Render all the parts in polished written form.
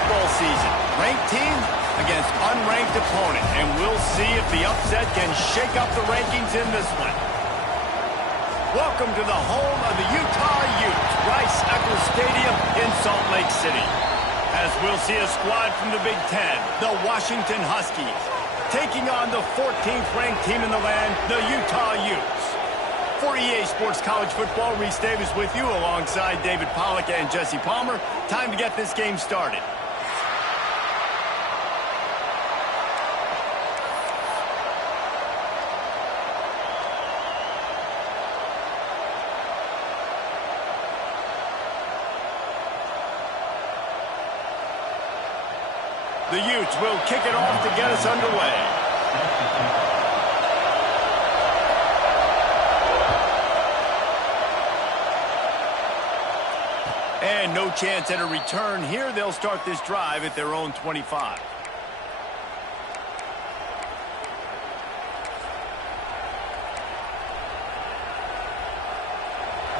football season. Ranked team against unranked opponent. And we'll see if the upset can shake up the rankings in this one. Welcome to the home of the Utah Utes, Rice-Eccles Stadium in Salt Lake City. As we'll see a squad from the Big Ten, the Washington Huskies, taking on the 14th ranked team in the land, the Utah Utes. For EA Sports College Football, Reese Davis with you alongside David Pollack and Jesse Palmer. Time to get this game started. The Utes will kick it off to get us underway. And no chance at a return here. They'll start this drive at their own 25.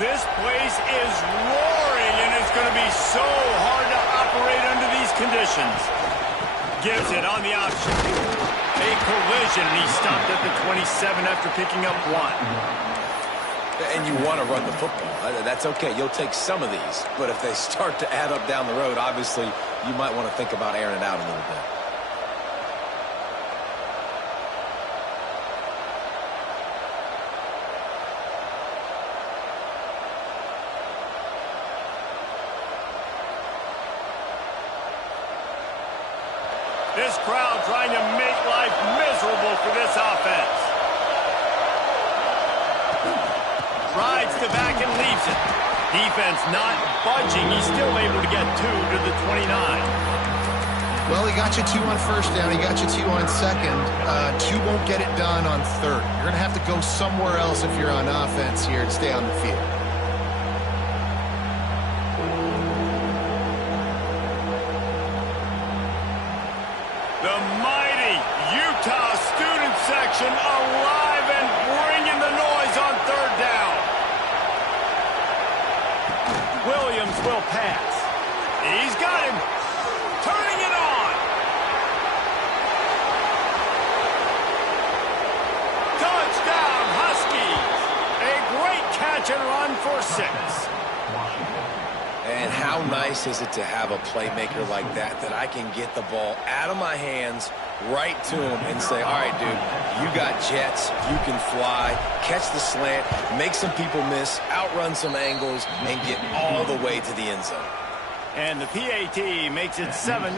This place is roaring, and it's going to be so hard to operate under these conditions. Gives it on the option. A collision, and he stopped at the 27 after picking up one. And you want to run the football. That's okay. You'll take some of these. But if they start to add up down the road, obviously, you might want to think about airing it out a little bit. This crowd trying to make life miserable for this offense. Rides the back and leaves it. Defense not budging. He's still able to get 2 to the 29. Well, he got you 2 on first down. He got you 2 on second. 2 won't get it done on third. You're going to have to go somewhere else if you're on offense here to stay on the field. The mighty Utah student section alive and bringing the noise on third down. Williams will pass. He's got him. Turning it on. Touchdown, Huskies. A great catch and run for 6. And how nice is it to have a playmaker like that I can get the ball out of my hands right to him and say, all right, dude, you got jets, you can fly, catch the slant, make some people miss, outrun some angles, and get all the way to the end zone. And the PAT makes it 7-0.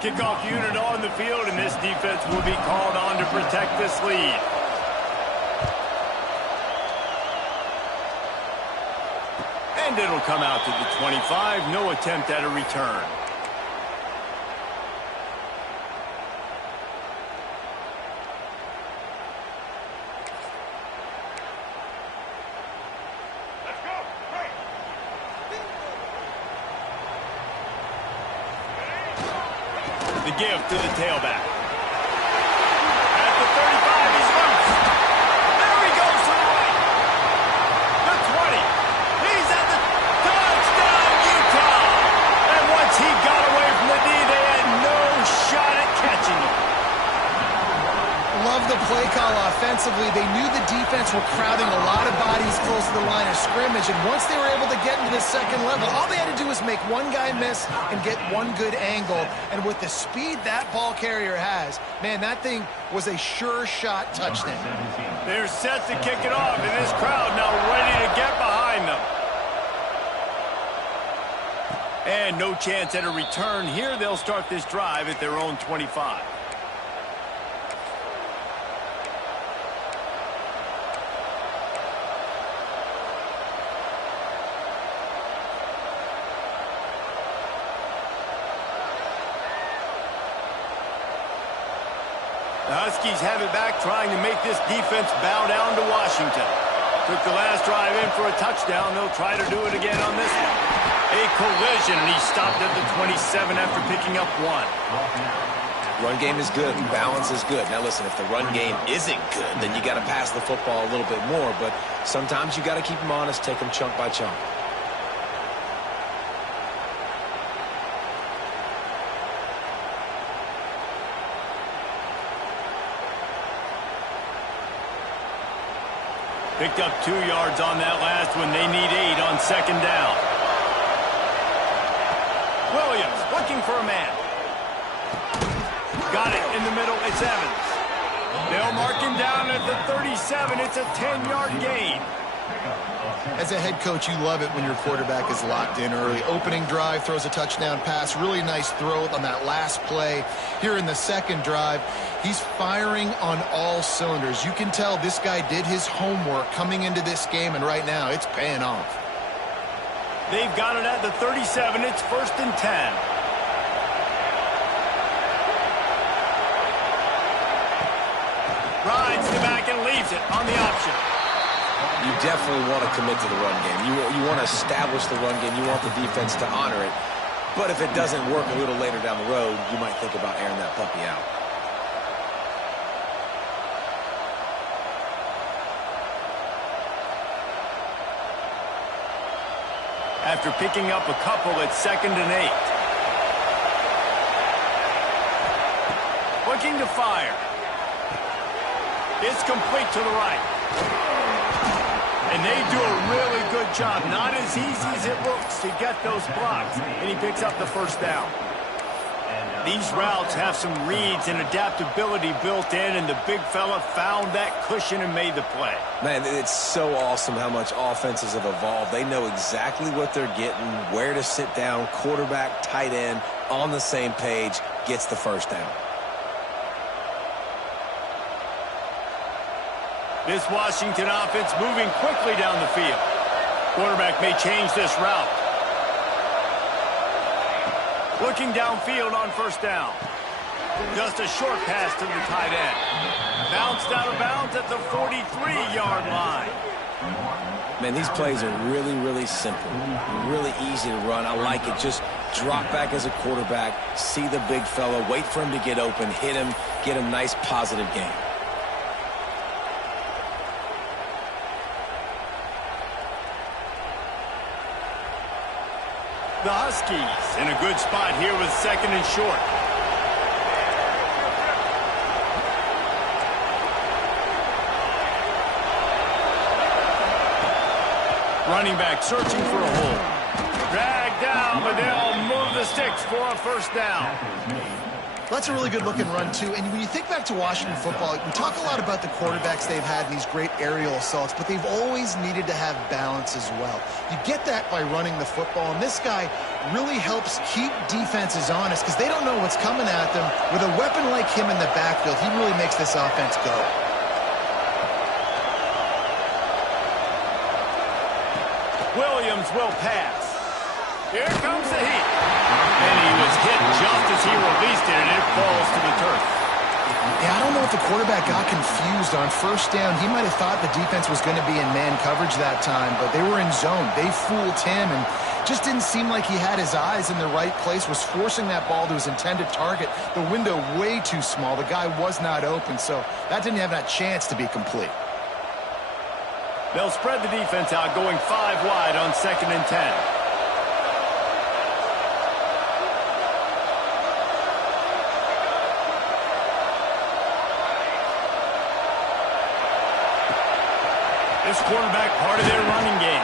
Kickoff unit on the field, and this defense will be called on to protect this lead. And it'll come out to the 25. No attempt at a return. Let's go. Right. The give to the tailback. At the 35, he's loose. There he goes to the right. The 20. He's at the touchdown, Utah. And once he got away from the D, they had no shot at catching him. Love the play call offensively. They knew the defense were crowding a lot of bodies close to the line of scrimmage, and once they were able to get into the second level, all they had to do was make one guy miss and get one good angle. And with the speed that ball carrier has, man, that thing was a sure shot touchdown. They're set to kick it off, and this crowd now ready to get behind them. And no chance at a return here. They'll start this drive at their own 25. The Huskies have it back, trying to make this defense bow down to Washington. Took the last drive in for a touchdown. They'll try to do it again on this one. A collision, and he stopped at the 27 after picking up 1. Run game is good. Balance is good. Now, listen, if the run game isn't good, then you got to pass the football a little bit more. But sometimes you got to keep them honest, take them chunk by chunk. Picked up 2 yards on that last one. They need 8 on second down. Williams looking for a man. Got it in the middle. It's Evans. They'll mark him down at the 37. It's a 10-yard gain. As a head coach, you love it when your quarterback is locked in early. Opening drive, throws a touchdown pass. Really nice throw on that last play. Here in the second drive, he's firing on all cylinders. You can tell this guy did his homework coming into this game, and right now it's paying off. They've got it at the 37. It's 1st and 10. Rides the back and leaves it on the option. You definitely want to commit to the run game. You want to establish the run game. You want the defense to honor it. But if it doesn't work a little later down the road, you might think about airing that puppy out. After picking up a couple, it's 2nd and 8. Looking to fire. It's complete to the right. And they do a really good job. Not as easy as it looks to get those blocks. And he picks up the 1st down. These routes have some reads and adaptability built in, and the big fella found that cushion and made the play. Man, it's so awesome how much offenses have evolved. They know exactly what they're getting, where to sit down, quarterback, tight end, on the same page, gets the 1st down. This Washington offense moving quickly down the field. Quarterback may change this route. Looking downfield on 1st down. Just a short pass to the tight end. Bounced out of bounds at the 43-yard line. Man, these plays are really, really simple. Really easy to run. I like it. Just drop back as a quarterback, see the big fella, wait for him to get open, hit him, get a nice positive gain. The Huskies in a good spot here with 2nd and short. Running back searching for a hole. Dragged down, but they'll move the sticks for a 1st down. That's a really good-looking run, too. And when you think back to Washington football, we talk a lot about the quarterbacks they've had in these great aerial assaults, but they've always needed to have balance as well. You get that by running the football, and this guy really helps keep defenses honest because they don't know what's coming at them. With a weapon like him in the backfield, he really makes this offense go. Williams will pass. Here comes the heat. And he was hit just as he released it, and it falls to the turf. Yeah, I don't know if the quarterback got confused on 1st down. He might have thought the defense was going to be in man coverage that time, but they were in zone. They fooled him and just didn't seem like he had his eyes in the right place, was forcing that ball to his intended target. The window way too small. The guy was not open, so that didn't have that chance to be complete. They'll spread the defense out, going 5 wide on 2nd and 10. This quarterback part of their running game.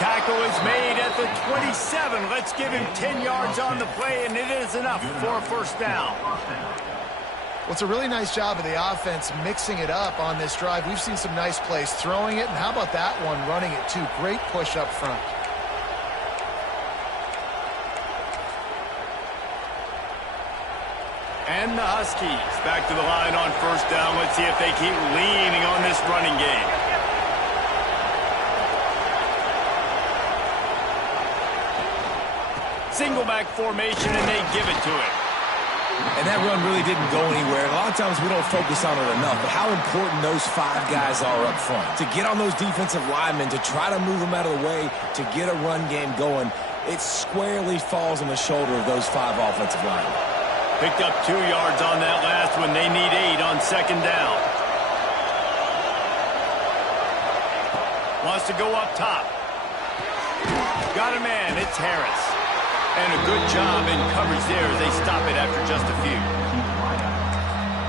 Tackle is made at the 27. Let's give him 10 yards on the play, and it is enough for a 1st down. Well, it's a really nice job of the offense mixing it up on this drive. We've seen some nice plays throwing it, and how about that one running it too? Great push up front. And the Huskies back to the line on 1st down. Let's see if they keep leaning on this running game. Single back formation, and they give it to him. And that run really didn't go anywhere. A lot of times we don't focus on it enough, but how important those 5 guys are up front. To get on those defensive linemen, to try to move them out of the way, to get a run game going, it squarely falls on the shoulder of those 5 offensive linemen. Picked up 2 yards on that last one. They need 8 on 2nd down. Wants to go up top. Got a man. It's Harris. And a good job in coverage there as they stop it after just a few.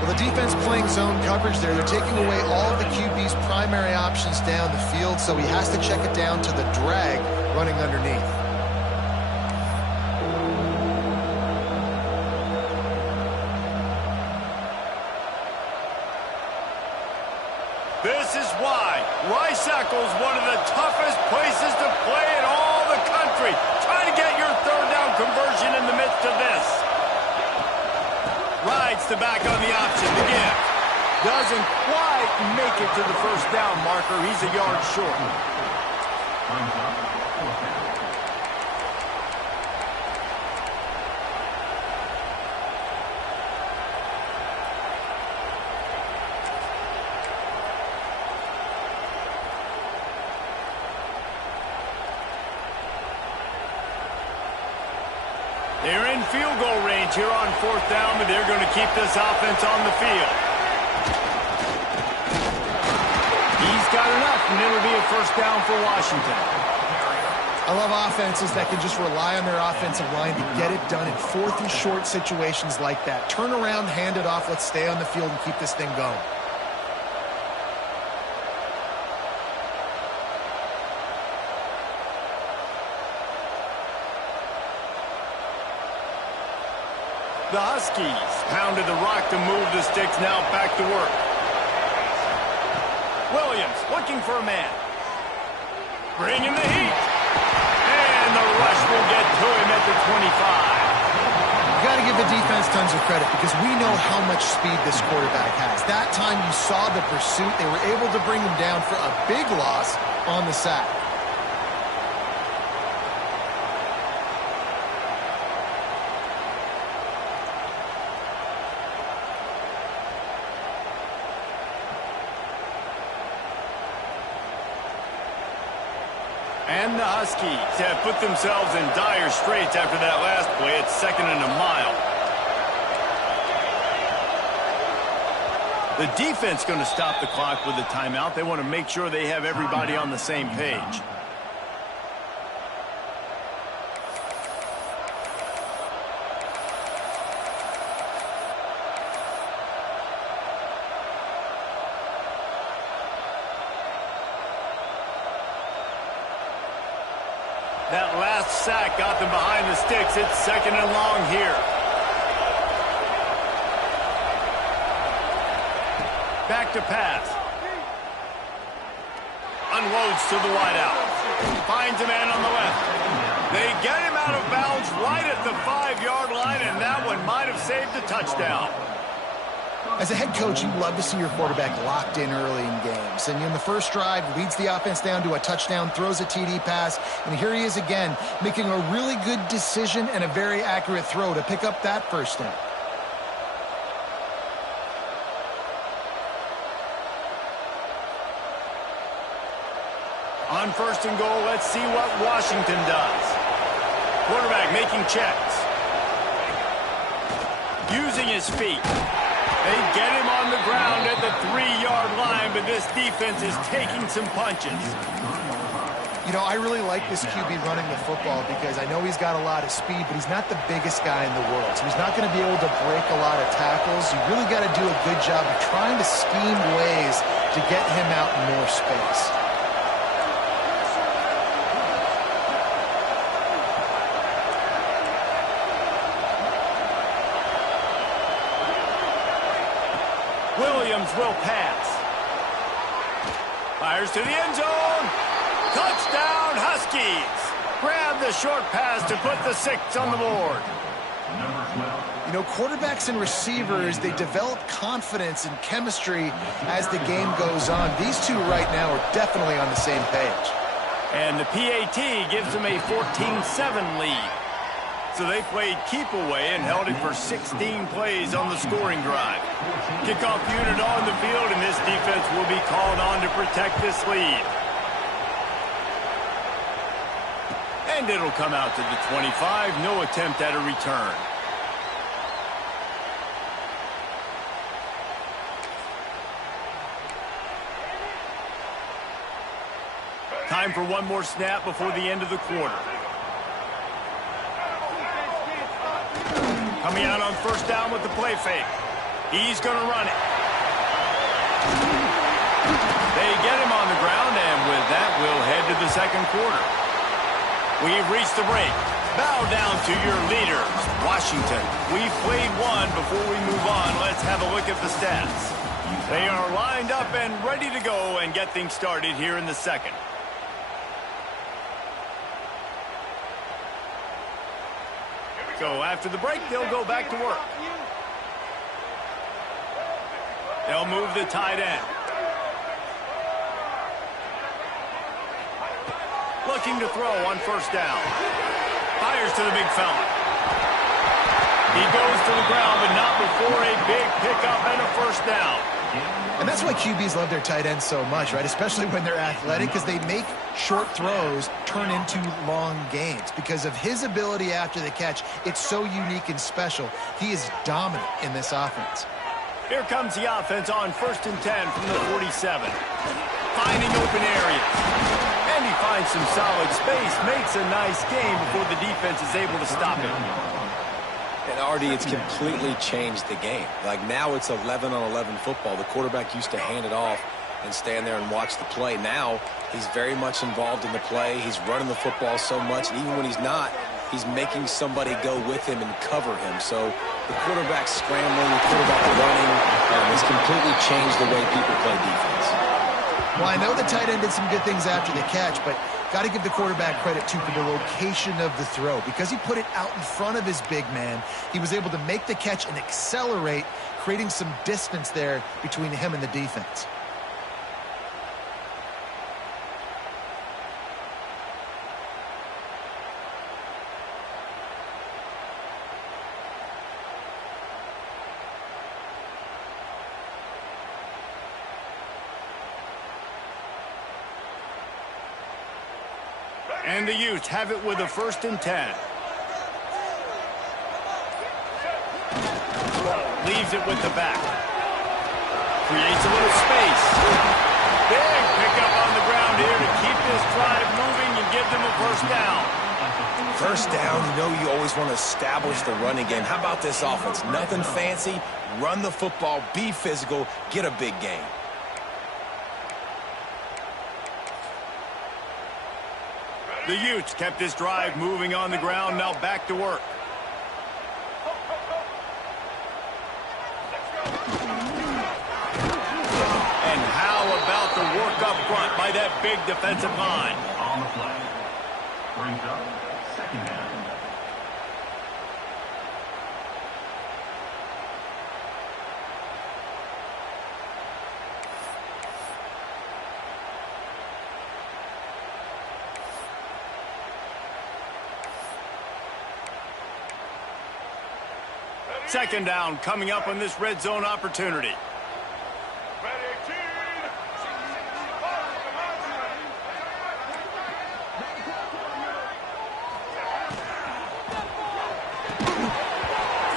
Well, the defense playing zone coverage there. They're taking away all of the QB's primary primary options down the field, so he has to check it down to the drag running underneath. This is why Rice-Eccles is one of the toughest places to play in all the country. Try to get your third down conversion in the midst of this. Rides the back on the option to give. Doesn't quite make it to the first down marker. He's a yard short. They're in field goal range here on fourth down, but they're going to keep this offense on the field. He's got enough, and it'll be a first down for Washington. I love offenses that can just rely on their offensive line to get it done in fourth and short situations like that. Turn around, hand it off, let's stay on the field and keep this thing going. The Huskies pounded the rock to move the sticks, now back to work. Williams looking for a man. Bringing the heat. And the rush will get to him at the 25. You got to give the defense tons of credit because we know how much speed this quarterback has. That time you saw the pursuit. They were able to bring him down for a big loss on the sack. And the Huskies have put themselves in dire straits after that last play. It's second and a mile. The defense going to stop the clock with a timeout. They want to make sure they have everybody on the same page. That last sack got them behind the sticks. It's second and long here. Back to pass. Unloads to the wideout. Finds a man on the left. They get him out of bounds right at the 5-yard line, and that one might have saved a touchdown. As a head coach, you love to see your quarterback locked in early in games. And in the first drive, leads the offense down to a touchdown, throws a TD pass, and here he is again, making a really good decision and a very accurate throw to pick up that first down. On first and goal, let's see what Washington does. Quarterback making checks. Using his feet. They get him on the ground at the 3-yard line, but this defense is taking some punches. You know, I really like this QB running the football because I know he's got a lot of speed, but he's not the biggest guy in the world. So he's not going to be able to break a lot of tackles. You really got to do a good job of trying to scheme ways to get him out in more space. Williams will pass. Fires to the end zone. Touchdown, Huskies. Grab the short pass to put the 6 on the board. You know, quarterbacks and receivers, they develop confidence and chemistry as the game goes on. These two right now are definitely on the same page. And the PAT gives them a 14-7 lead. So they played keep away and held it for 16 plays on the scoring drive. Kickoff unit on the field, and this defense will be called on to protect this lead. And it'll come out to the 25. No attempt at a return. Time for one more snap before the end of the quarter. Coming out on first down with the play fake. He's going to run it. They get second quarter. We've reached the break. Bow down to your leaders, Washington. We've played one. Before we move on, let's have a look at the stats. They are lined up and ready to go and get things started here in the second. So after the break, they'll go back to work. They'll move the tight end. Looking to throw on first down. Fires to the big fella. He goes to the ground, but not before a big pickup and a first down. And that's why QBs love their tight ends so much, right? Especially when they're athletic, because they make short throws turn into long gains. Because of his ability after the catch, it's so unique and special. He is dominant in this offense. Here comes the offense on 1st and 10 from the 47. Finding open areas. And he finds some solid space, makes a nice game before the defense is able to stop him. And Artie, it's completely changed the game. Like now it's 11-on-11 football. The quarterback used to hand it off and stand there and watch the play. Now he's very much involved in the play. He's running the football so much, and even when he's not, he's making somebody go with him and cover him. So the quarterback scrambling, the quarterback running has completely changed the way people play defense. Well, I know the tight end did some good things after the catch, but got to give the quarterback credit, too, for the location of the throw. Because he put it out in front of his big man, he was able to make the catch and accelerate, creating some distance there between him and the defense. And the Utes have it with a 1st and 10. Leaves it with the back. Creates a little space. Big pickup on the ground here to keep this drive moving and give them a first down. First down, you know you always want to establish the running game. How about this offense? Nothing fancy. Run the football, be physical, get a big gain. The Utes kept this drive moving on the ground, now back to work. And how about the work up front by that big defensive line? On the play. Brings up second down. Second down coming up on this red zone opportunity.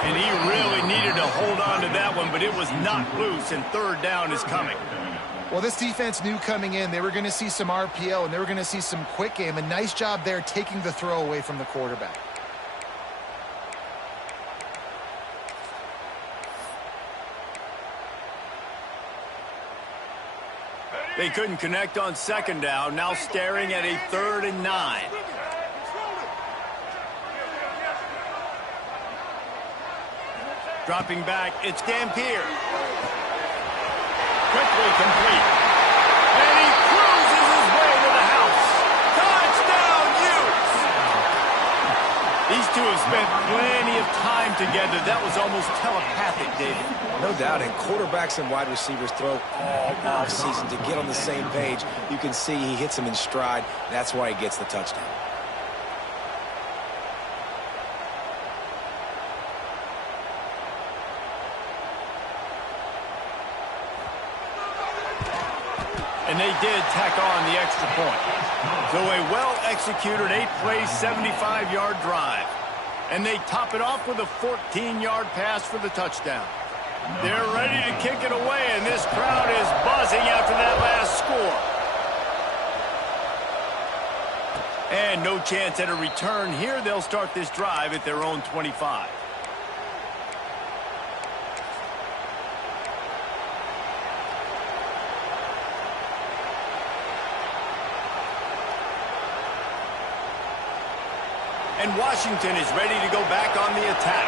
And he really needed to hold on to that one, but it was knocked loose, and third down is coming. Well, this defense knew coming in they were going to see some RPO, and they were going to see some quick game. A nice job there taking the throw away from the quarterback. They couldn't connect on second down, now staring at a 3rd and 9. Dropping back, it's Dampier. Quickly complete. And he cruises his way to the house. Touchdown, Utes! These two have spent plenty of time together. That was almost telepathic, David. No doubt, and quarterbacks and wide receivers throw all offseason to get on the same page. You can see he hits them in stride. That's why he gets the touchdown. And they did tack on the extra point. So a well-executed 8-play, 75-yard drive. And they top it off with a 14-yard pass for the touchdown. They're ready to kick it away, and this crowd is buzzing after that last score. And no chance at a return here. They'll start this drive at their own 25. And Washington is ready to go back on the attack.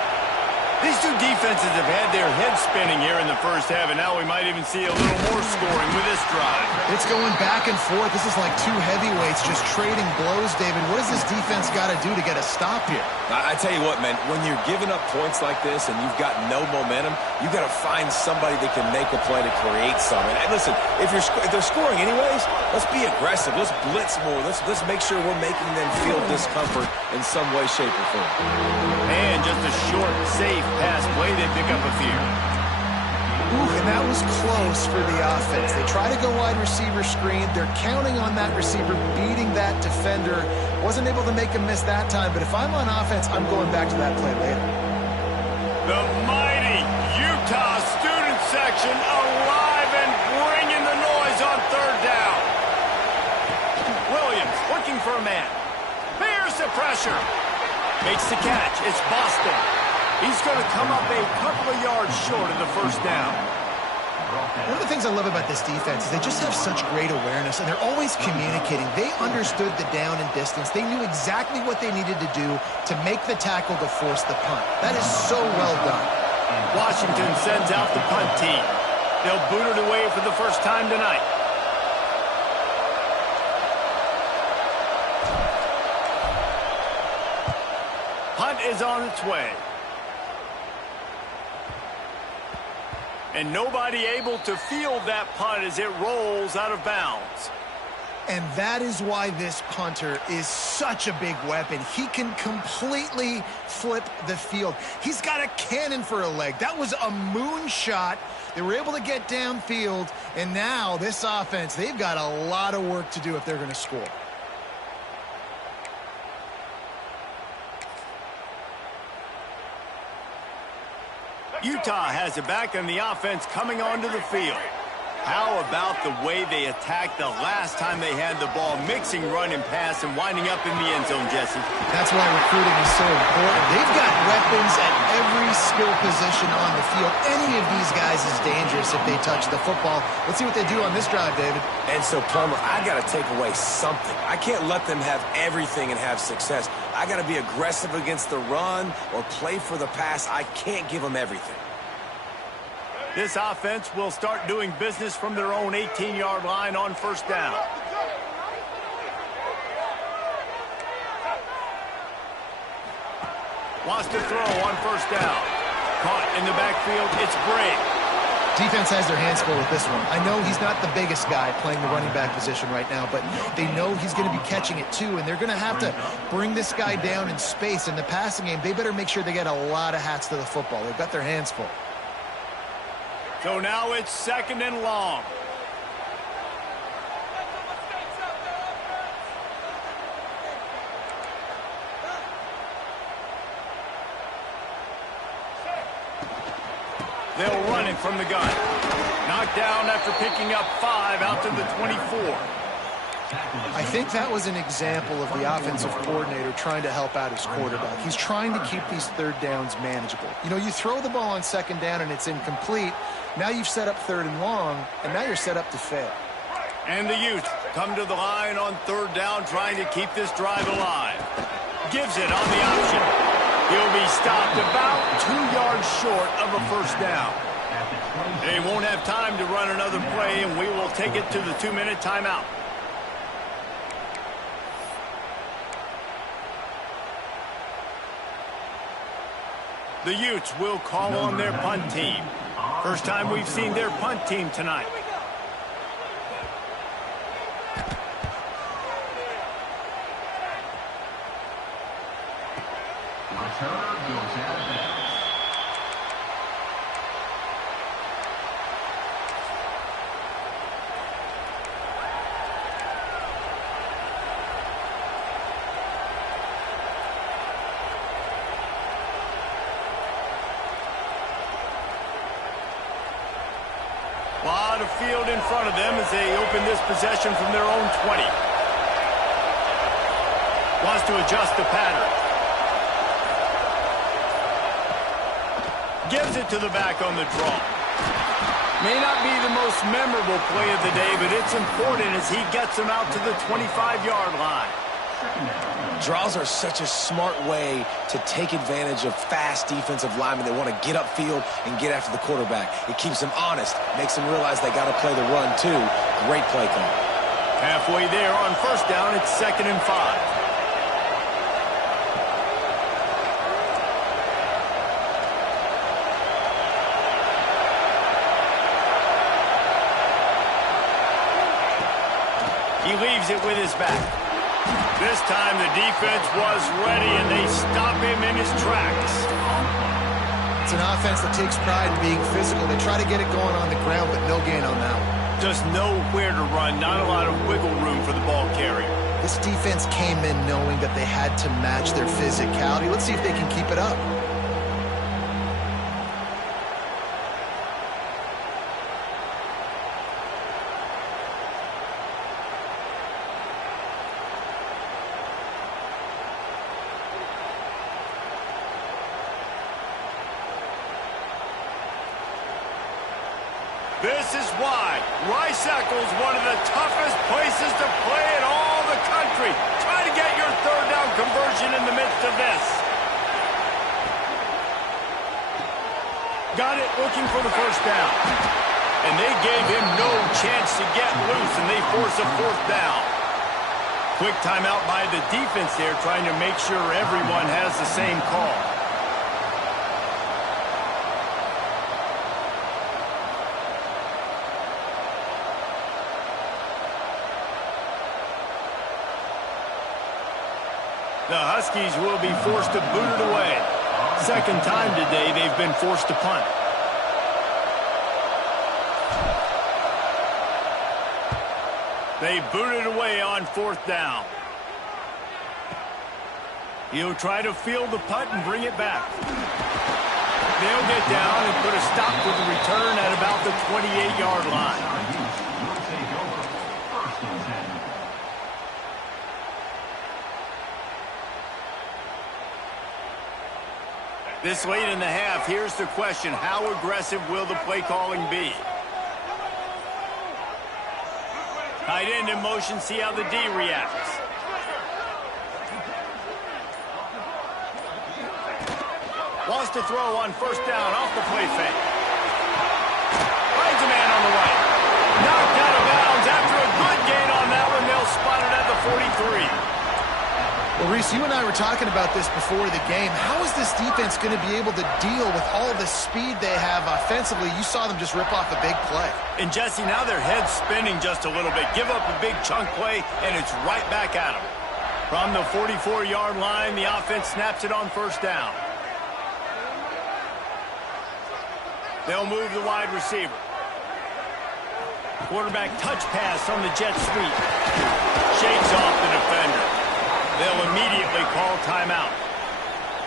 These two defenses have had their heads spinning here in the first half, and now we might even see a little more scoring with this drive. It's going back and forth. This is like two heavyweights just trading blows, David. What does this defense got to do to get a stop here? I tell you what, man, when you're giving up points like this and you've got no momentum, you got to find somebody that can make a play to create something. And listen, if they're scoring anyways, let's be aggressive. Let's blitz more. Let's make sure we're making them feel discomfort in some way, shape, or form. And just a short, safe pass play, they pick up a few. Ooh, and that was close for the offense. They try to go wide receiver screen. They're counting on that receiver beating that defender. Wasn't able to make him miss that time, but if I'm on offense, I'm going back to that play later. The mighty Utah student section alive and bringing the noise on third down. Williams looking for a man. Bears the pressure. Makes the catch. It's Boston. He's going to come up a couple of yards short of the first down. One of the things I love about this defense is they just have such great awareness, and they're always communicating. They understood the down and distance. They knew exactly what they needed to do to make the tackle to force the punt. That is so well done. Washington sends out the punt team. They'll boot it away for the first time tonight. Punt is on its way. And nobody able to field that punt as it rolls out of bounds. And that is why this punter is such a big weapon. He can completely flip the field. He's got a cannon for a leg. That was a moonshot. They were able to get downfield, and now this offense, they've got a lot of work to do if they're going to score. Utah has it back on the offense coming onto the field. How about the way they attacked the last time they had the ball, mixing run and pass and winding up in the end zone, Jesse? That's why recruiting is so important. They've got weapons at every skill position on the field. Any of these guys is dangerous if they touch the football. Let's see what they do on this drive, David. And so, Plummer, I got to take away something. I can't let them have everything and have success. I got to be aggressive against the run or play for the pass. I can't give them everything. This offense will start doing business from their own 18-yard line on first down. Wants to throw on first down. Caught in the backfield. It's Bray. Defense has their hands full with this one. I know he's not the biggest guy playing the running back position right now, but they know he's going to be catching it too, and they're going to have to bring this guy down in space. In the passing game, they better make sure they get a lot of hats to the football. They've got their hands full. So now it's second and long. They'll run it from the gun. Knocked down after picking up 5 out to the 24. I think that was an example of the offensive coordinator trying to help out his quarterback. He's trying to keep these third downs manageable. You know, you throw the ball on second down and it's incomplete. Now you've set up third and long, and now you're set up to fail. And the Utes come to the line on third down, trying to keep this drive alive. Gives it on the option. He'll be stopped about 2 yards short of a first down. They won't have time to run another play, and we will take it to the 2-minute timeout. The Utes will call on their punt team. First time we've seen their punt team tonight. Return goes out of bounds. A lot of field in front of them as they open this possession from their own 20. Wants to adjust the pattern. Gives it to the back on the draw. May not be the most memorable play of the day, but it's important as he gets them out to the 25-yard line. Draws are such a smart way to take advantage of fast defensive linemen. They want to get upfield and get after the quarterback. It keeps them honest, makes them realize they got to play the run too. Great play call. Halfway there on first down, it's 2nd and 5. He leaves it with his back. This time the defense was ready, and they stop him in his tracks. It's an offense that takes pride in being physical. They try to get it going on the ground, but no gain on that one. Just nowhere to run, not a lot of wiggle room for the ball carrier. This defense came in knowing that they had to match their physicality. Let's see if they can keep it up. This is why Rice-Eccles, one of the toughest places to play in all the country. Try to get your third down conversion in the midst of this. Got it, looking for the first down. And they gave him no chance to get loose, and they force a 4th down. Quick timeout by the defense there, trying to make sure everyone has the same call. The Huskies will be forced to boot it away. Second time today they've been forced to punt. They boot it away on 4th down. He'll try to field the punt and bring it back. They'll get down and put a stop to the return at about the 28-yard line. This late in the half, here's the question. How aggressive will the play calling be? Tight end in motion, see how the D reacts. Wants to throw on first down off the play fake. Finds a man on the right. Knocked out of bounds after a good gain on that one. They'll spot it at the 43. Well, Reese, you and I were talking about this before the game. How is this defense going to be able to deal with all the speed they have offensively? You saw them just rip off a big play. And, Jesse, now their head's spinning just a little bit. Give up a big chunk play, and it's right back at them. From the 44-yard line, the offense snaps it on first down. They'll move the wide receiver. Quarterback touch pass on the jet sweep. Shakes off the defender. They'll immediately call timeout.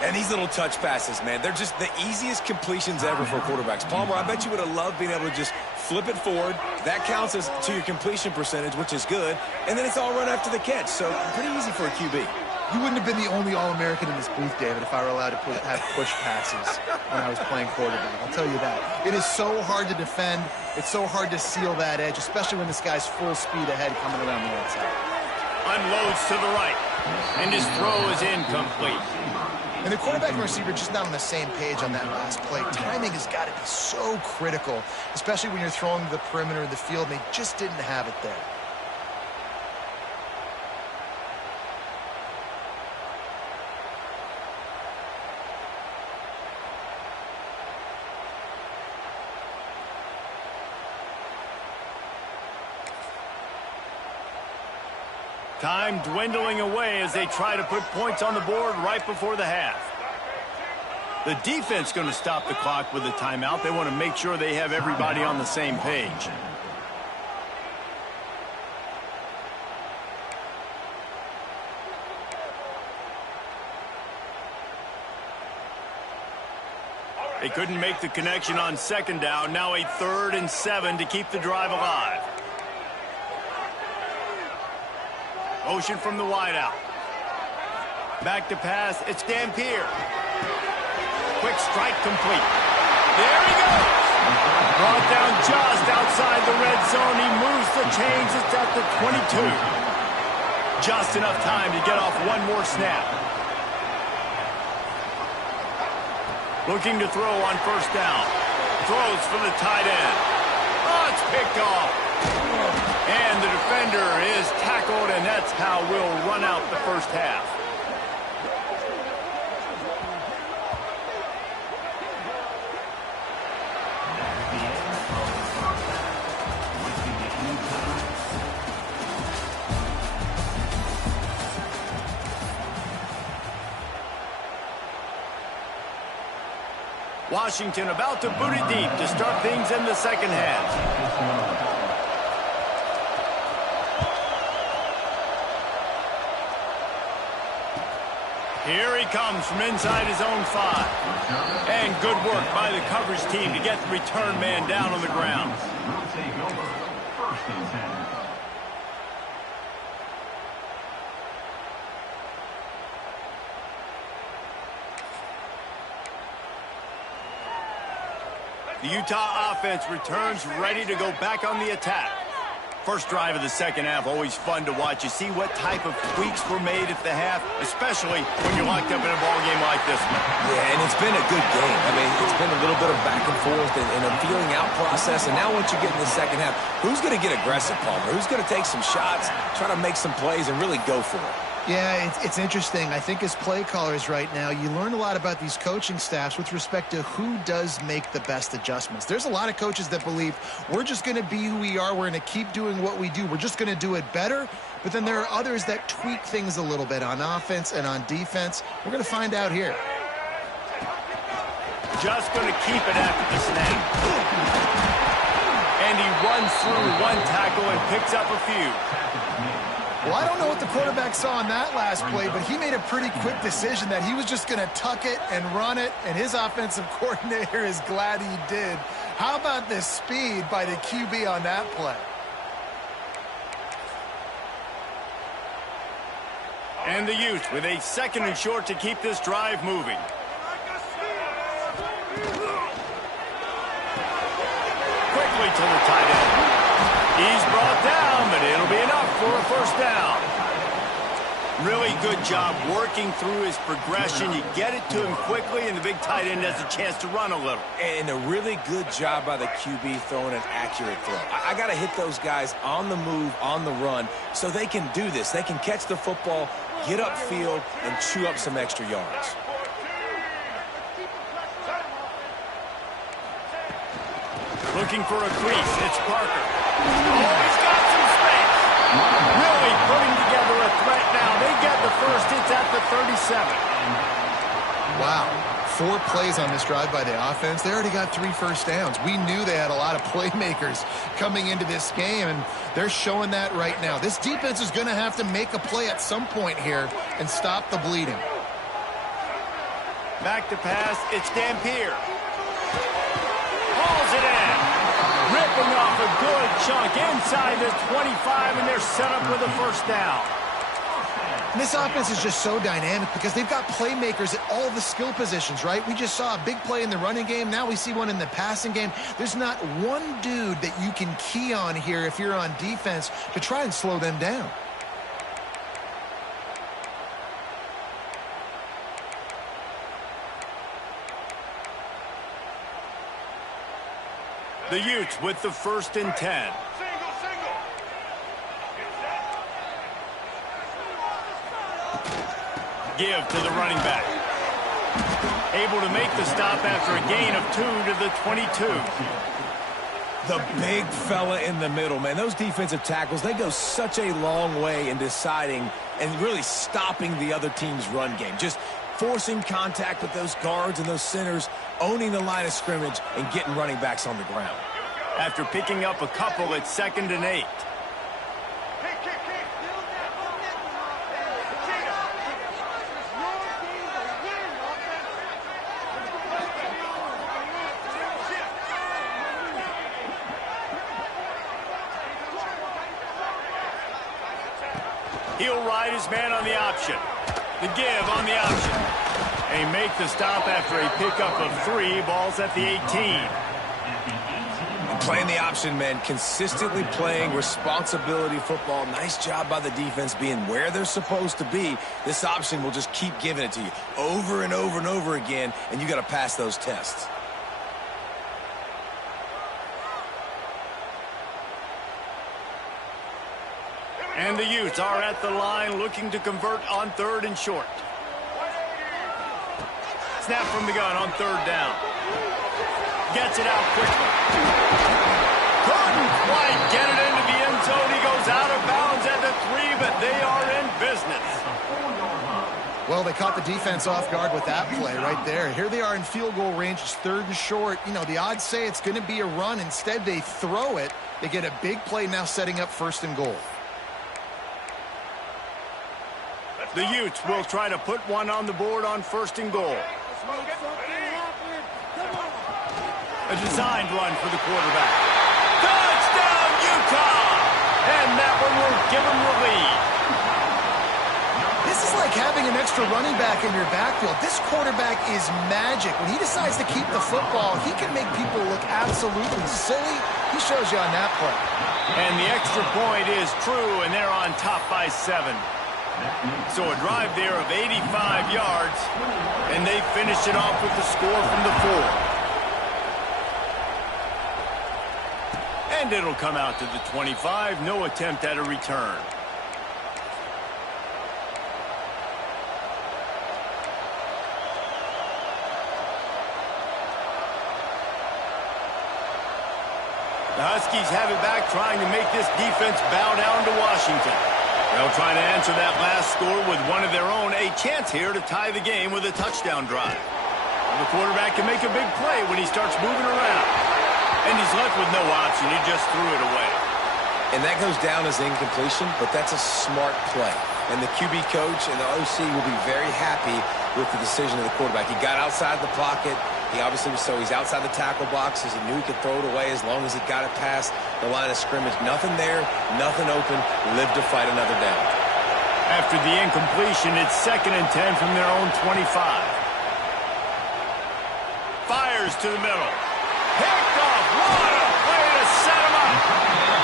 And these little touch passes, man, they're just the easiest completions ever for quarterbacks. Palmer, I bet you would have loved being able to just flip it forward. That counts as to your completion percentage, which is good. And then it's all run after the catch. So pretty easy for a QB. You wouldn't have been the only All-American in this booth, David, if I were allowed to have push passes when I was playing quarterback. I'll tell you that. It is so hard to defend. It's so hard to seal that edge, especially when this guy's full speed ahead coming around the outside. Unloads to the right, and his throw is incomplete. And the quarterback and receiver just not on the same page on that last play. Timing has got to be so critical, especially when you're throwing to the perimeter of the field, and they just didn't have it there. Time dwindling away as they try to put points on the board right before the half. The defense going to stop the clock with a timeout. They want to make sure they have everybody on the same page. They couldn't make the connection on second down. Now a 3rd and 7 to keep the drive alive. Motion from the wideout. Back to pass. It's Dampier. Quick strike complete. There he goes. Brought down just outside the red zone. He moves the chains. It's at the 22. Just enough time to get off one more snap. Looking to throw on first down. Throws for the tight end. Oh, it's picked off. And the defender is tackled, and that's how we'll run out the first half. Washington about to boot it deep to start things in the second half. Here he comes from inside his own 5. And good work by the coverage team to get the return man down on the ground. Will take over. First and 10. The Utah offense returns ready to go back on the attack. First drive of the second half, always fun to watch. You see what type of tweaks were made at the half, especially when you're locked up in a ball game like this one. Yeah, and it's been a good game. I mean, it's been a little bit of back and forth and a feeling out process. And now once you get in the second half, who's going to get aggressive, Palmer? Who's going to take some shots, try to make some plays, and really go for it? Yeah, it's interesting. I think as play callers right now, you learn a lot about these coaching staffs with respect to who does make the best adjustments. There's a lot of coaches that believe we're just going to be who we are. We're going to keep doing what we do. We're just going to do it better. But then there are others that tweak things a little bit on offense and on defense. We're going to find out here. Just going to keep it after the snap. And he runs through one tackle and picks up a few. Well, I don't know what the quarterback saw on that last play, but he made a pretty quick decision that he was just going to tuck it and run it, and his offensive coordinator is glad he did. How about the speed by the QB on that play? And the Utes with a second and short to keep this drive moving. Quickly to the tight end. He's brought down, but it'll be enough for a first down. Really good job working through his progression. You get it to him quickly, and the big tight end has a chance to run a little. And a really good job by the QB throwing an accurate throw. I got to hit those guys on the move, on the run, so they can do this. They can catch the football, get upfield, and chew up some extra yards. Looking for a crease. It's Parker. Oh, he's got some space. Really putting together a threat now. They get the first. It's at the 37. Wow. 4 plays on this drive by the offense. They already got 3 first downs. We knew they had a lot of playmakers coming into this game, and they're showing that right now. This defense is going to have to make a play at some point here and stop the bleeding. Back to pass. It's Dampier. Hauls it in. Ripping off a good chunk inside the 25, and they're set up with a first down. And this offense is just so dynamic because they've got playmakers at all the skill positions, right? We just saw a big play in the running game. Now we see one in the passing game. There's not one dude that you can key on here if you're on defense to try and slow them down. The Utes with the first and 10. Give to the running back. Able to make the stop after a gain of 2 to the 22. The big fella in the middle, man. Those defensive tackles, they go such a long way in deciding and really stopping the other team's run game. Just forcing contact with those guards and those centers, owning the line of scrimmage, and getting running backs on the ground. After picking up a couple, it's 2nd and 8. He'll ride his man on the option. The give on the option. They make the stop after a pickup of 3. Ball's at the 18. Playing the option, man, consistently playing responsibility football. Nice job by the defense being where they're supposed to be. This option will just keep giving it to you over and over and over again, and you got to pass those tests. And the Utes are at the line looking to convert on 3rd and short. Snap from the gun on 3rd down. Gets it out quickly. Couldn't quite get it into the end zone. He goes out of bounds at the 3, but they are in business. Well, they caught the defense off guard with that play right there. Here they are in field goal range. It's 3rd and short. You know, the odds say it's going to be a run. Instead, they throw it. They get a big play now setting up 1st and goal. The Utes will try to put one on the board on 1st and goal. A designed run for the quarterback. Touchdown, Utah! And that one will give them the lead. This is like having an extra running back in your backfield. This quarterback is magic. When he decides to keep the football, he can make people look absolutely silly. He shows you on that play. And the extra point is true, and they're on top by 7. So a drive there of 85 yards, and they finish it off with the score from the 4. And it'll come out to the 25. No attempt at a return. The Huskies have it back, trying to make this defense bow down to Washington. They'll try to answer that last score with one of their own. A chance here to tie the game with a touchdown drive. The quarterback can make a big play when he starts moving around. And he's left with no option. He just threw it away. And that goes down as incompletion, but that's a smart play. And the QB coach and the OC will be very happy with the decision of the quarterback. He got outside the pocket. He obviously was he's outside the tackle boxes. He knew he could throw it away as long as he got it past the line of scrimmage. Nothing there, nothing open. Lived to fight another down. After the incompletion, it's 2nd and 10 from their own 25. Fires to the middle. Picked off. What a play to set him up.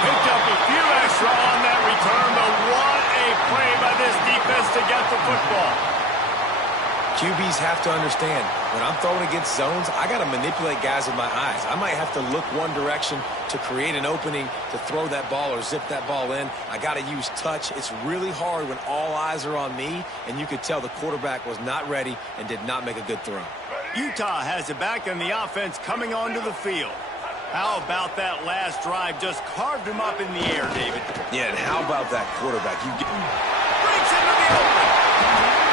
Picked up a few extra on that return, but what a play by this defense to get the football. QBs have to understand, when I'm throwing against zones, I got to manipulate guys with my eyes. I might have to look one direction to create an opening to throw that ball or zip that ball in. I got to use touch. It's really hard when all eyes are on me, and you could tell the quarterback was not ready and did not make a good throw. Utah has it back, and the offense coming onto the field. How about that last drive? Just carved him up in the air, David. Yeah, and how about that quarterback? Breaks into the open.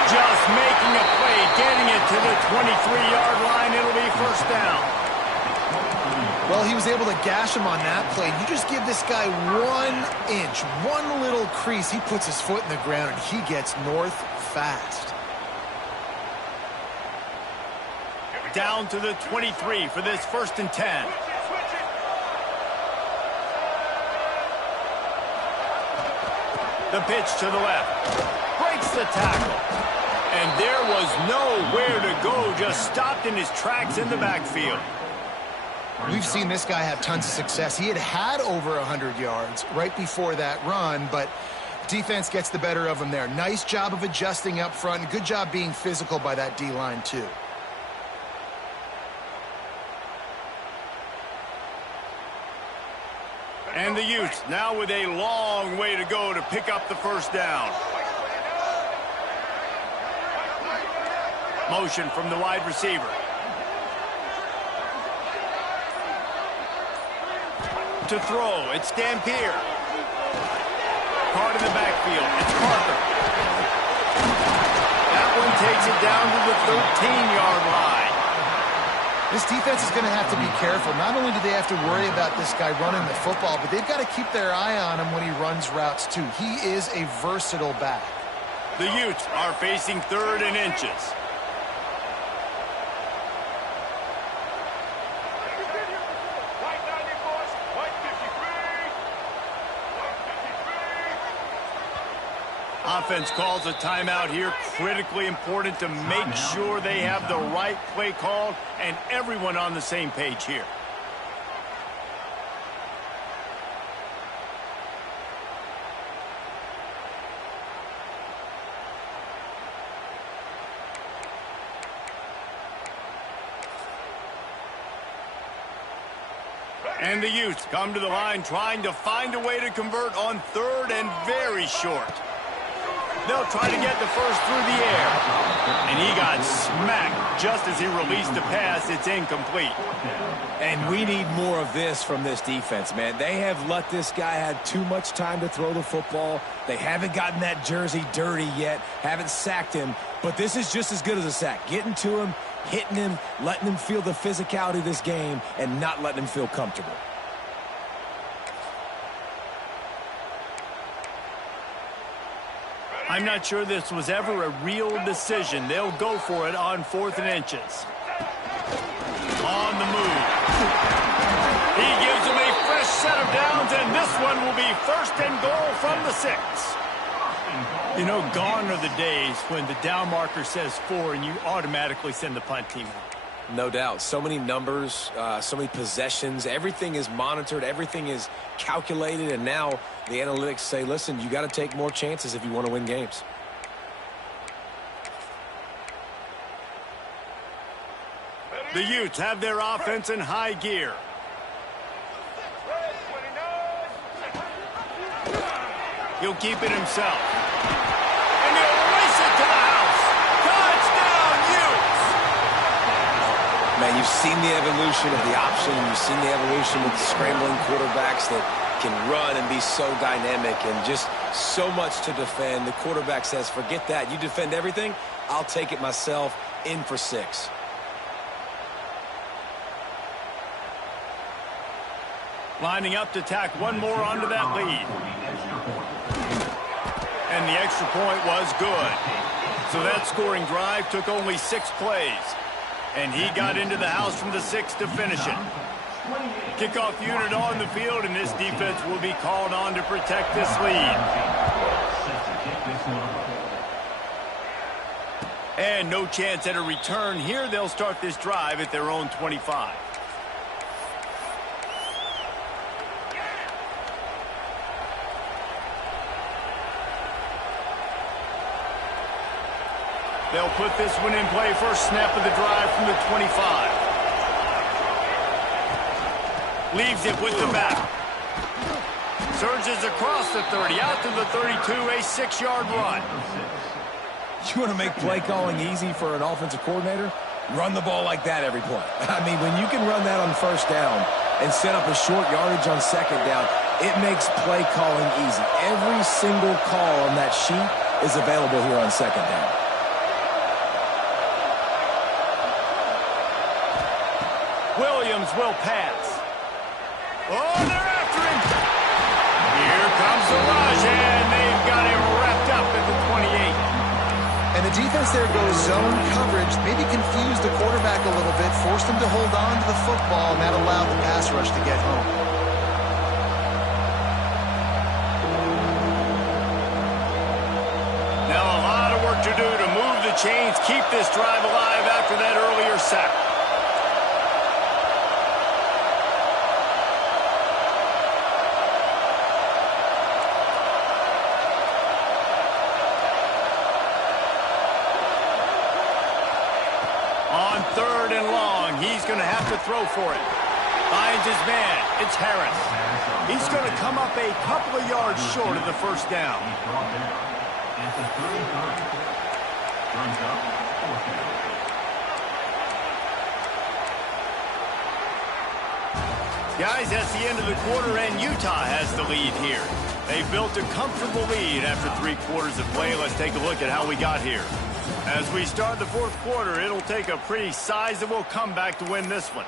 Just making a play, getting it to the 23-yard line. It'll be 1st down. Well, he was able to gash him on that play. You just give this guy 1 inch, one little crease. He puts his foot in the ground, and he gets north fast. Down to the 23 for this 1st and 10. The pitch to the left. Breaks the tackle. And there was nowhere to go. Just stopped in his tracks in the backfield. We've seen this guy have tons of success. He had over 100 yards right before that run, but defense gets the better of him there. Nice job of adjusting up front, and good job being physical by that D-line, too. And the Utes now with a long way to go to pick up the 1st down. Motion from the wide receiver. To throw, it's Dampier. Caught in the backfield, it's Parker. That one takes it down to the 13-yard line. This defense is going to have to be careful. Not only do they have to worry about this guy running the football, but they've got to keep their eye on him when he runs routes, too. He is a versatile back. The Utes are facing 3rd and inches. Offense calls a timeout here. Critically important to make sure they have the right play called and everyone on the same page here. And the Utes come to the line trying to find a way to convert on third and very short. They'll try to get the first through the air. And he got smacked just as he released the pass. It's incomplete. And we need more of this from this defense, man. They have let this guy have too much time to throw the football. They haven't gotten that jersey dirty yet, haven't sacked him. But this is just as good as a sack. Getting to him, hitting him, letting him feel the physicality of this game, and not letting him feel comfortable. I'm not sure this was ever a real decision. They'll go for it on 4th and inches. On the move. He gives them a fresh set of downs, and this one will be 1st and goal from the 6. You know, gone are the days when the down marker says 4 and you automatically send the punt team out. No doubt. So many numbers, so many possessions. Everything is monitored. Everything is calculated. And now the analytics say, listen, you got to take more chances if you want to win games. The Utes have their offense in high gear. He'll keep it himself. And he'll race it to the house. Touchdown, Utes! Man, you've seen the evolution of the option. You've seen the evolution with the scrambling quarterbacks that can run and be so dynamic and just so much to defend. The quarterback says, forget that. You defend everything, I'll take it myself. In for 6. Lining up to tack one more onto that lead. And the extra point was good. So that scoring drive took only 6 plays. And he got into the house from the 6 to finish it. Kickoff unit on the field, and this defense will be called on to protect this lead. And no chance at a return here. They'll start this drive at their own 25. They'll put this one in play. First snap of the drive from the 25. Leaves it with the back. Surges across the 30, out to the 32, a 6-yard run. You want to make play calling easy for an offensive coordinator? Run the ball like that every play. I mean, when you can run that on 1st down and set up a short yardage on 2nd down, it makes play calling easy. Every single call on that sheet is available here on 2nd down. Williams will pass. Oh, they're after him. Here comes the rush, and they've got him wrapped up at the 28. And the defense there goes zone coverage, maybe confused the quarterback a little bit, forced him to hold on to the football, and that allowed the pass rush to get home. Now a lot of work to do to move the chains, keep this drive alive after that earlier sack. On 3rd and long, he's going to have to throw for it. Finds his man. It's Harris. He's going to come up a couple of yards short of the 1st down. Guys, that's the end of the quarter, and Utah has the lead here. They've built a comfortable lead after 3 quarters of play. Let's take a look at how we got here. As we start the 4th quarter, it'll take a pretty sizable comeback to win this one.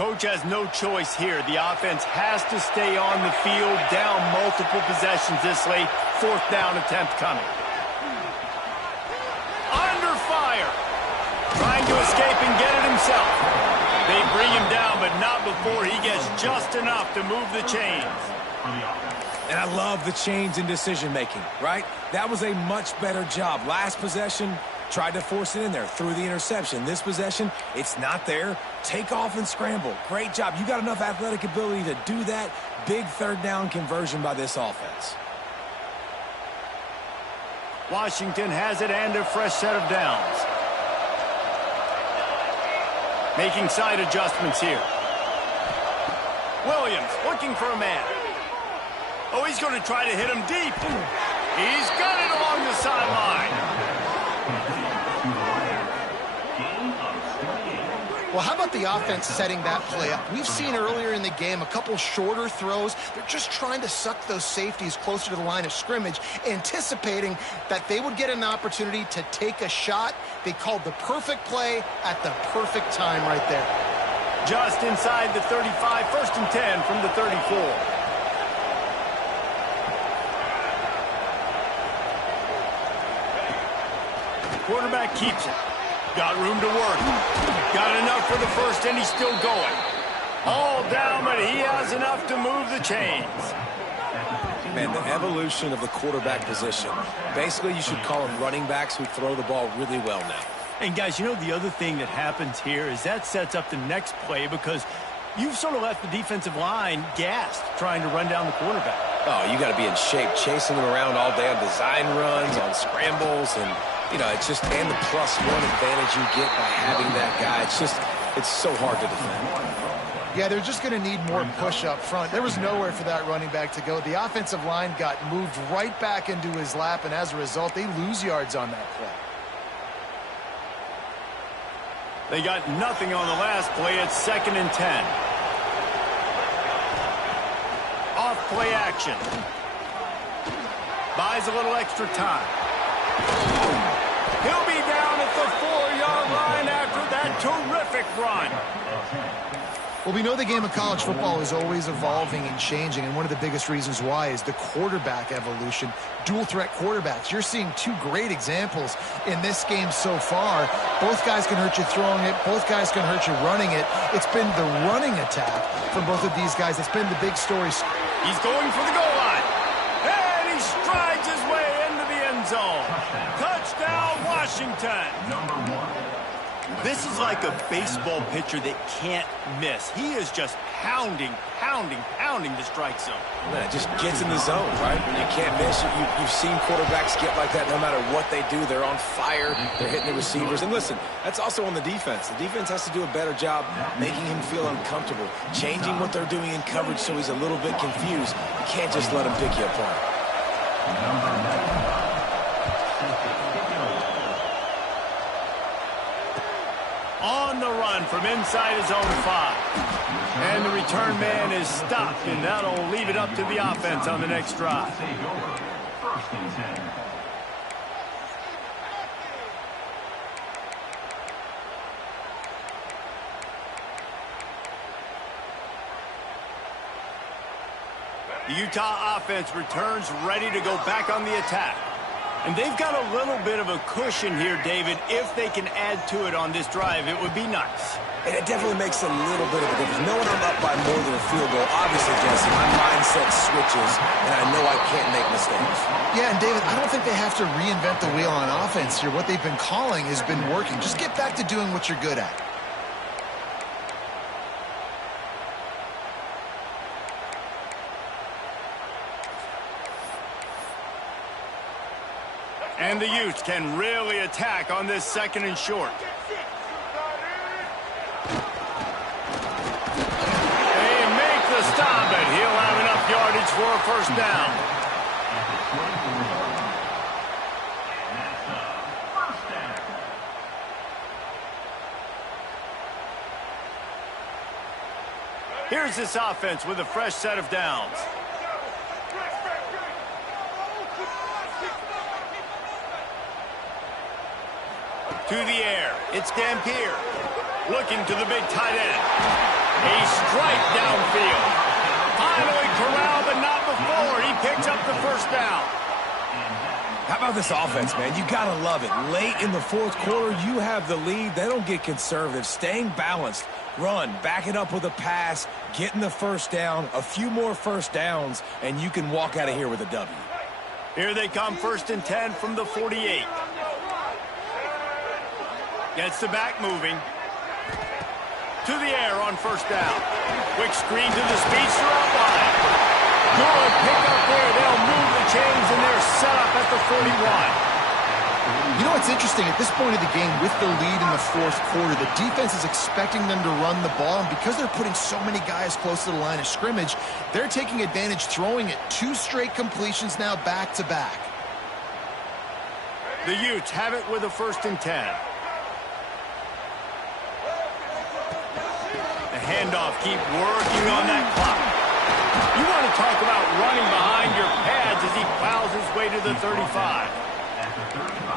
Coach has no choice here. The offense has to stay on the field, down multiple possessions this late. 4th down attempt coming. Under fire. Trying to escape and get it himself. They bring him down, but not before he gets just enough to move the chains. And I love the change in decision-making, right? That was a much better job. Last possession, tried to force it in there, threw the interception. This possession, it's not there. Take off and scramble. Great job. You got enough athletic ability to do that. Big third down conversion by this offense. Washington has it and a fresh set of downs. Making side adjustments here. Williams looking for a man. Oh, he's going to try to hit him deep. He's got it along the sideline. Well, how about the offense setting that play up? We've seen earlier in the game a couple shorter throws. They're just trying to suck those safeties closer to the line of scrimmage, anticipating that they would get an opportunity to take a shot. They called the perfect play at the perfect time right there. Just inside the 35, 1st and 10 from the 34. Quarterback keeps it. Got room to work. Got enough for the first, and he's still going. All down, but he has enough to move the chains. Man, the evolution of the quarterback position. Basically, you should call them running backs who throw the ball really well now. And, guys, you know the other thing that happens here is that sets up the next play because you've sort of left the defensive line gassed trying to run down the quarterback. Oh, you got to be in shape, chasing him around all day on design runs, on scrambles, and you know, it's just, and the +1 advantage you get by having that guy. It's so hard to defend. Yeah, they're just going to need more push up front. There was nowhere for that running back to go. The offensive line got moved right back into his lap, and as a result, they lose yards on that play. They got nothing on the last play. It's 2nd and 10. Off play action. Buys a little extra time. He'll be down at the 4-yard line after that terrific run. Well, we know the game of college football is always evolving and changing, and one of the biggest reasons why is the quarterback evolution. Dual threat quarterbacks. You're seeing two great examples in this game so far. Both guys can hurt you throwing it. Both guys can hurt you running it. It's been the running attack from both of these guys that's been the big story. He's going for the goal line. And he strides his way into the end zone. Touchdown, Washington. This is like a baseball pitcher that can't miss. He is just pounding the strike zone. Man, it just gets in the zone, right? When you can't miss, you've seen quarterbacks get like that no matter what they do. They're on fire. They're hitting the receivers. And listen, that's also on the defense. The defense has to do a better job making him feel uncomfortable, changing what they're doing in coverage so he's a little bit confused. You can't just let him pick you apart. On the run from inside his own 5. And the return man is stopped, and that'll leave it up to the offense on the next drive. The Utah offense returns ready to go back on the attack. And they've got a little bit of a cushion here, David. If they can add to it on this drive, it would be nice. And it definitely makes a little bit of a difference. Knowing I'm up by more than a field goal, obviously, Jesse, my mindset switches, and I know I can't make mistakes. Yeah, and David, I don't think they have to reinvent the wheel on offense here. What they've been calling has been working. Just get back to doing what you're good at. And the Utes can really attack on this 2nd and short. They make the stop, but he'll have enough yardage for a 1st down. Here's this offense with a fresh set of downs. To the air. It's Dampier. Looking to the big tight end. A strike downfield. Finally corralled, but not before. He picks up the 1st down. How about this offense, man? You got to love it. Late in the 4th quarter, you have the lead. They don't get conservative. Staying balanced Run, back it up with a pass, getting the first down, a few more first downs, and you can walk out of here with a W. Here they come, 1st and 10 from the 48. Gets the back moving. To the air on 1st down. Quick screen to the speedster out wide. Good pickup there. They'll move the chains, and they're set up at the 41. You know what's interesting? At this point of the game, with the lead in the 4th quarter, the defense is expecting them to run the ball, and because they're putting so many guys close to the line of scrimmage, they're taking advantage, throwing it 2 straight completions now back-to-back. The Utes have it with a 1st and 10. The handoff, keep working on that clock. You want to talk about running behind your pads as he plows his way to the 35.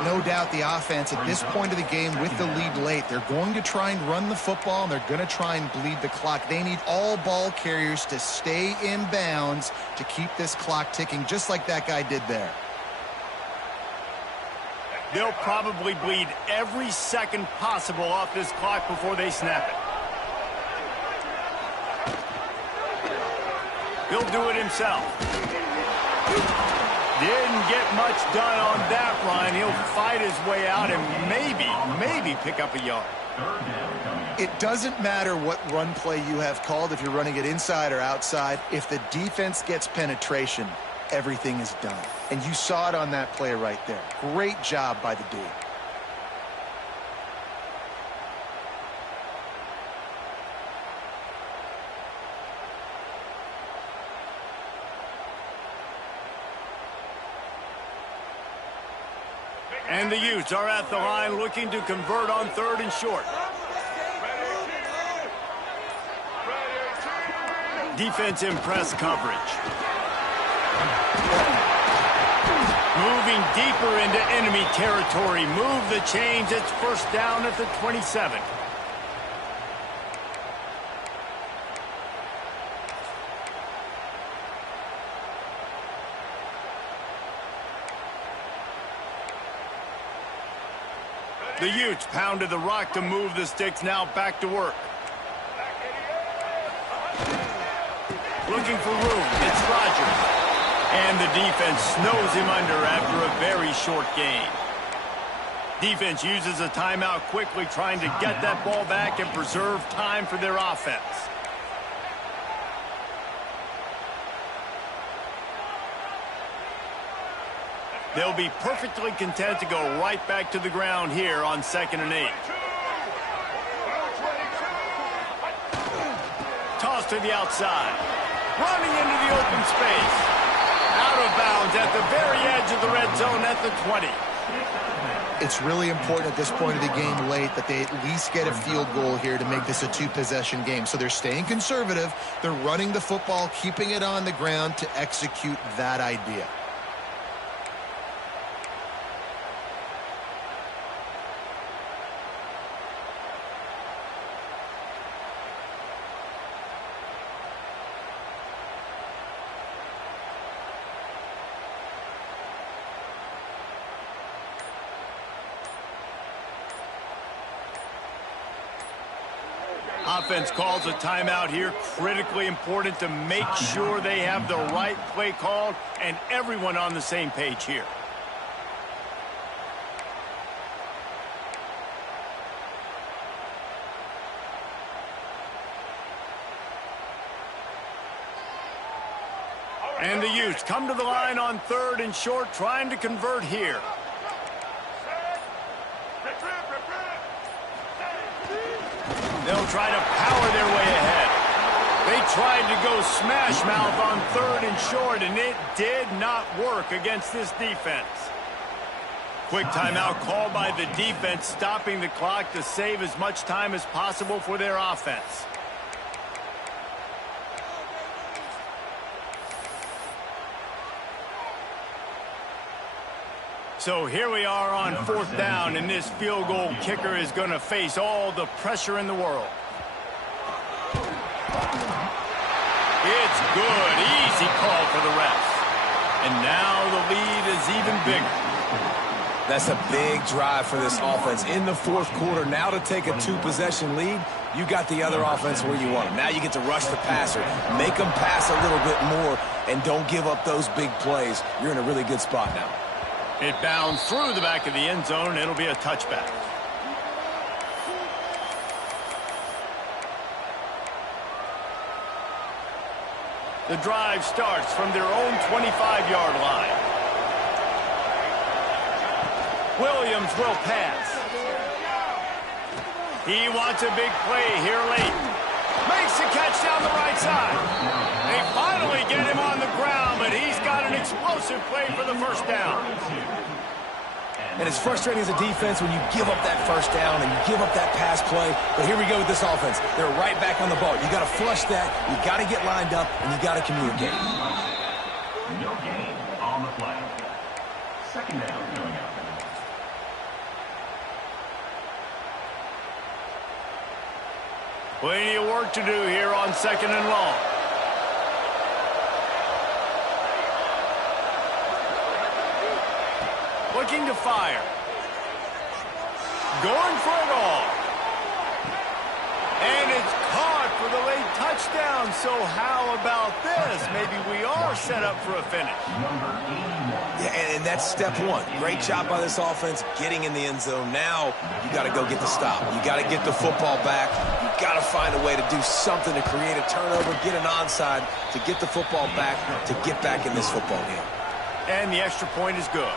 No doubt the offense at this point of the game with the lead late, they're going to try and run the football, and they're going to try and bleed the clock. They need all ball carriers to stay in bounds to keep this clock ticking, just like that guy did there. They'll probably bleed every second possible off this clock before they snap it. He'll do it himself. Didn't get much done on that run. He'll fight his way out and maybe pick up a yard. It doesn't matter what run play you have called, if you're running it inside or outside. If the defense gets penetration, everything is done. And you saw it on that play right there. Great job by the D. And the Utes are at the line looking to convert on 3rd and short. Defense in press coverage. Moving deeper into enemy territory. Move the chains. It's 1st down at the 27. The Utes pounded the rock to move the sticks, now back to work. Looking for room, it's Rodgers. And the defense snows him under after a very short gain. Defense uses a timeout quickly, trying to get that ball back and preserve time for their offense. They'll be perfectly content to go right back to the ground here on 2nd and 8. Toss to the outside. Running into the open space. Out of bounds at the very edge of the red zone at the 20. It's really important at this point of the game late that they at least get a field goal here to make this a 2-possession game. So they're staying conservative. They're running the football, keeping it on the ground to execute that idea. Offense calls a timeout here. Critically important to make sure they have the right play called and everyone on the same page here. And the Utes come to the line on 3rd and short, trying to convert here. They'll try to power their way ahead. They tried to go smash mouth on 3rd and short, and it did not work against this defense. Quick timeout called by the defense, stopping the clock to save as much time as possible for their offense. So here we are on 4th down, and this field goal kicker is going to face all the pressure in the world. It's good. Easy call for the refs. And now the lead is even bigger. That's a big drive for this offense in the fourth quarter. Now to take a two-possession lead, you got the other offense where you want them. Now you get to rush the passer, make them pass a little bit more, and don't give up those big plays. You're in a really good spot now. It bounds through the back of the end zone. It'll be a touchback. The drive starts from their own 25-yard line. Williams will pass. He wants a big play here late. Makes the catch down the right side. They finally get him on the ground, but he's got an explosive play for the first down. And it's frustrating as a defense when you give up that first down and you give up that pass play. But here we go with this offense. They're right back on the ball. You got to flush that. You got to get lined up, and you got to communicate. No gain on the play. Second down going up. Plenty of work to do here on second and long. Looking to fire. Going for it all. And it's caught for the late touchdown. So how about this? Maybe we are set up for a finish. Yeah, and that's step one. Great job by this offense getting in the end zone. Now you got to go get the stop. You got to get the football back. You got to find a way to do something to create a turnover, get an onside, to get the football back, to get back in this football game. And the extra point is good.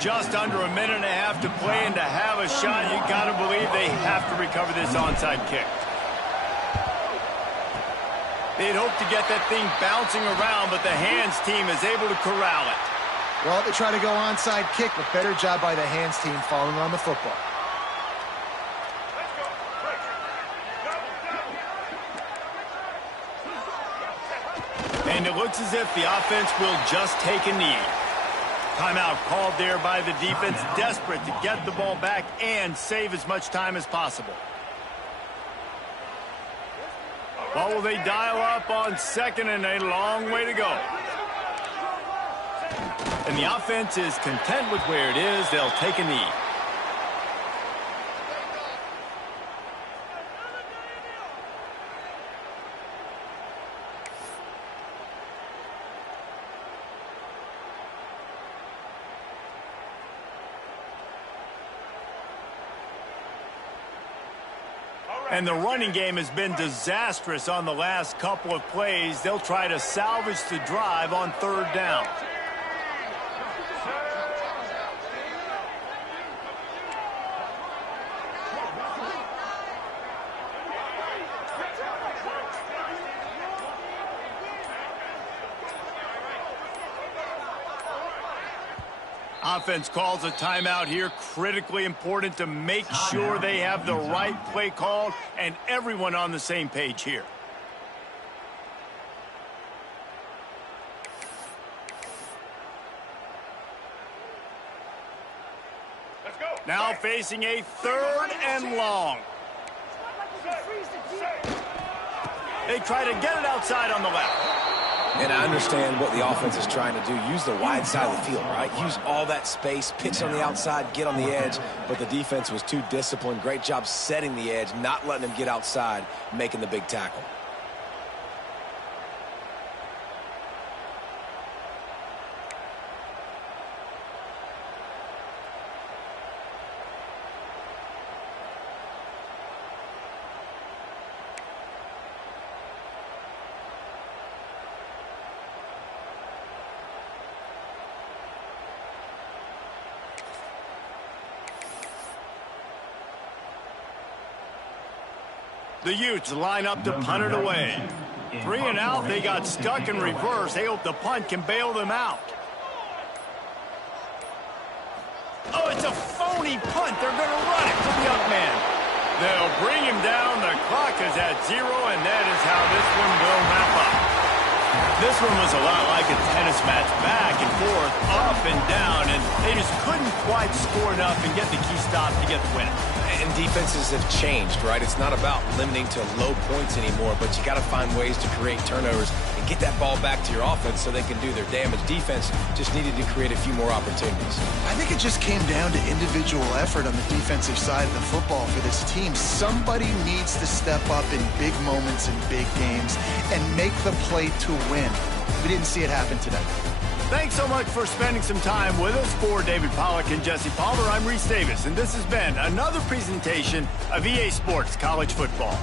Just under a minute and a half to play, and to have a shot, you got to believe they have to recover this onside kick. They'd hope to get that thing bouncing around, but the hands team is able to corral it. Well, they try to go onside kick, but better job by the hands team following on the football. And it looks as if the offense will just take a knee. Timeout called there by the defense, desperate to get the ball back and save as much time as possible. What will they dial up on second, and a long way to go? And the offense is content with where it is. They'll take a knee. And the running game has been disastrous on the last couple of plays. They'll try to salvage the drive on third down. Offense calls a timeout here. Critically important to make sure they have the right play called and everyone on the same page here. Let's go. Now facing a third and long. They try to get it outside on the left. And I understand what the offense is trying to do. Use the wide side of the field, right? Use all that space, pitch on the outside, get on the edge. But the defense was too disciplined. Great job setting the edge, not letting them get outside, making the big tackle. The Utes line up to punt it away. 3 and out, they got stuck in reverse. They hope the punt can bail them out. Oh, it's a phony punt. They're going to run it to the up man. They'll bring him down. The clock is at 0, and that is how this one will wrap up. This one was a lot like a tennis match, back and forth, up and down, and they just couldn't quite score enough and get the key stop to get the win. And defenses have changed, right? It's not about limiting to low points anymore, but you got to find ways to create turnovers and get that ball back to your offense so they can do their damage. Defense just needed to create a few more opportunities. I think it just came down to individual effort on the defensive side of the football for this team. Somebody needs to step up in big moments in big games and make the play to win. We didn't see it happen today. Thanks so much for spending some time with us. For David Pollack and Jesse Palmer, I'm Reese Davis, and this has been another presentation of EA Sports College Football.